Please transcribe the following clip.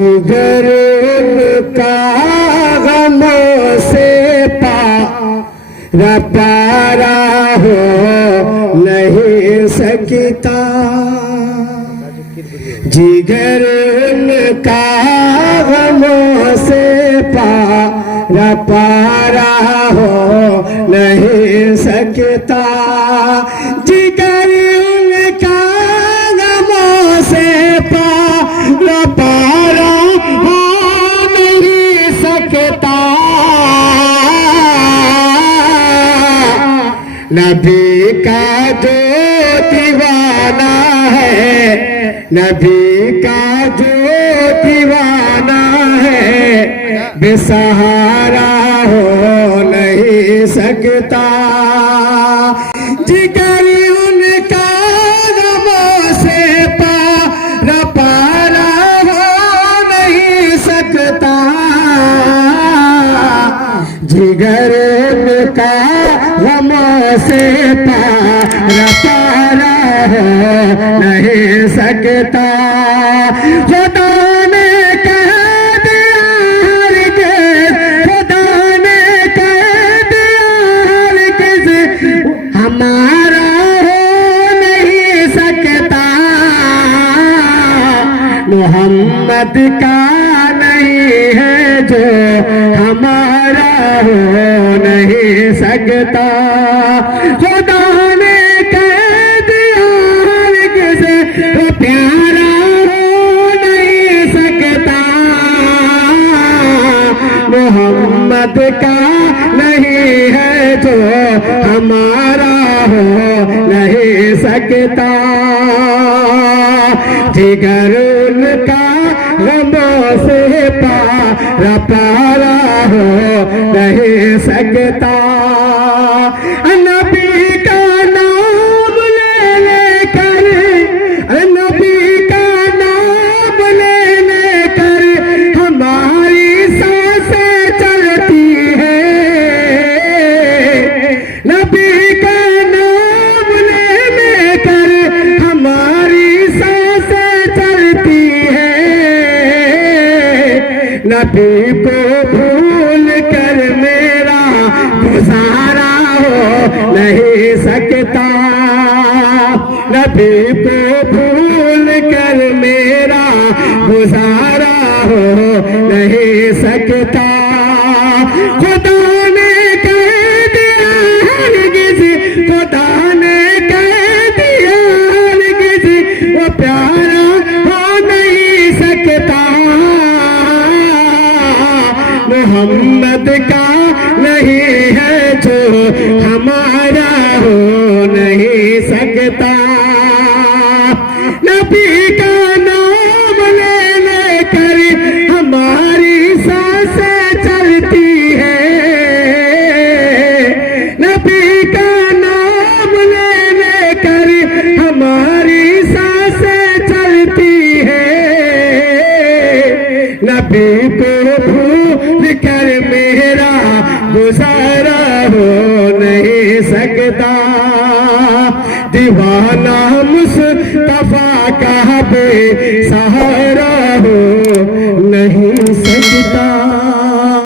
जिगर उनका गमों से पारा हो नहीं सकता। जिगर उनका गमों से पारा हो नहीं सकता। जिगर उनका गमों से पारा हो नहीं सकता। नबी का जो दीवाना है, नबी का जो दीवाना है, बेसहारा हो नहीं सकता। जिगर उनका गमों से पारा हो नहीं सकता। जिगर उनका गमों से पारा हो नहीं सकता। खुदा ने कह दिया हरगिज़, खुदा ने कह दिया हरगिज़ हमारा हो नहीं सकता। मोहम्मद का नहीं है जो हमारा हो नहीं सकता। खुदा ने कह दिया हरगिज़ वो प्यारा हो नहीं सकता। मोहम्मद का नहीं है जो हमारा हो नहीं सकता। जिगर उनका गमों से पारा हो नहीं सकता। नबी का नाम ले लेकर, नबी का नाम ले लेकर हमारी सांसें चलती है। नबी का नाम ले लेकर हमारी सांसें चलती है। नबी को भूल कर मेरा गुजारा हो नहीं सकता। नबी को भूल कर मेरा गुजारा हो नहीं सकता। खुदा ने कह दिया हरगिज़, खुदा ने कह दिया हरगिज़ वो प्यारा हो नहीं सकता। मोहम्मद का नहीं है जो हमारा हो नहीं सकता। नबी का नाम ले लेकर हमारी सांसें चलती है। नबी का नाम ले लेकर हमारी सांसें चलती है। नबी को भूल कर मेरा गुजारा हो नहीं सकता। दीवाना मुस्तफा का बेसहारा हो नहीं सकता।